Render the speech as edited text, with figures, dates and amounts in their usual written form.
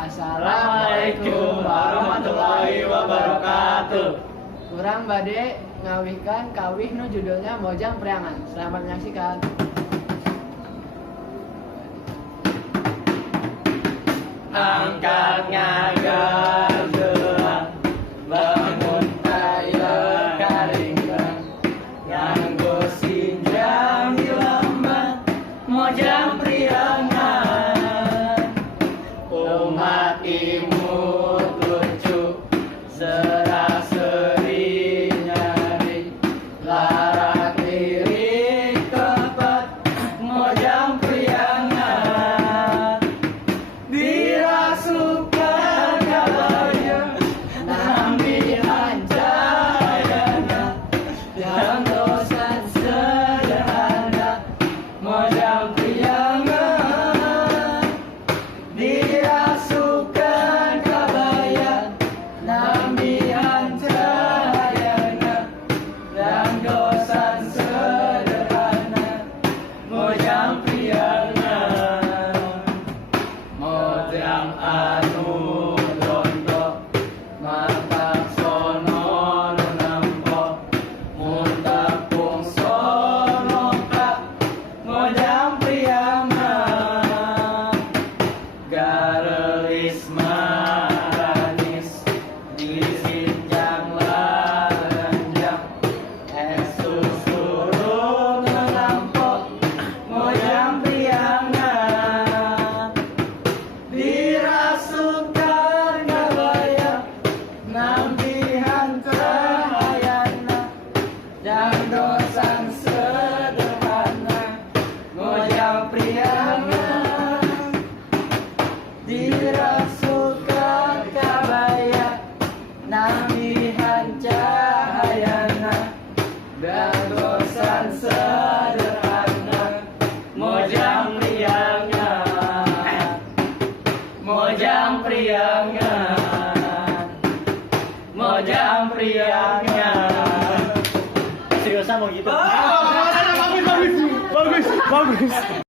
Assalamualaikum warahmatullahi wabarakatuh. Kurang bade ngawihkan kawih nu judulnya Mojang Priangan. Selamat menyaksikan. Angkatnya gandelan, bangun tayo karinggan, nganggo sinjang di lamban, Mojang Priangan. Umat imut lucu, serah-seri nyari, larak lirik tepat, Mojang Priangan. Dirasukan kabaya, nambihan cahayana, yang dosan sederhana, Mojang Priangan. Dirasukan kabaya, nambihan cahayana, yang dosan sederhana, Mojang Priangan. Mojang anu rontok, mantap sono nu nampo, mun tepung sono kak, Mojang Priangan. Garelis maranis, disinjang laranjang, es susurung nu nampo, Mojang Priangan. Dirasukan kabaya, nambihan cahayana, yang dosan sederhana, Mojang Priangan. Dirasukan kabaya, nambihan cahayana, dan dosan sederhana, Mojang Priangan. Mojang Priangan, Mojang Priangan. Seriusan mau gitu? Bagus.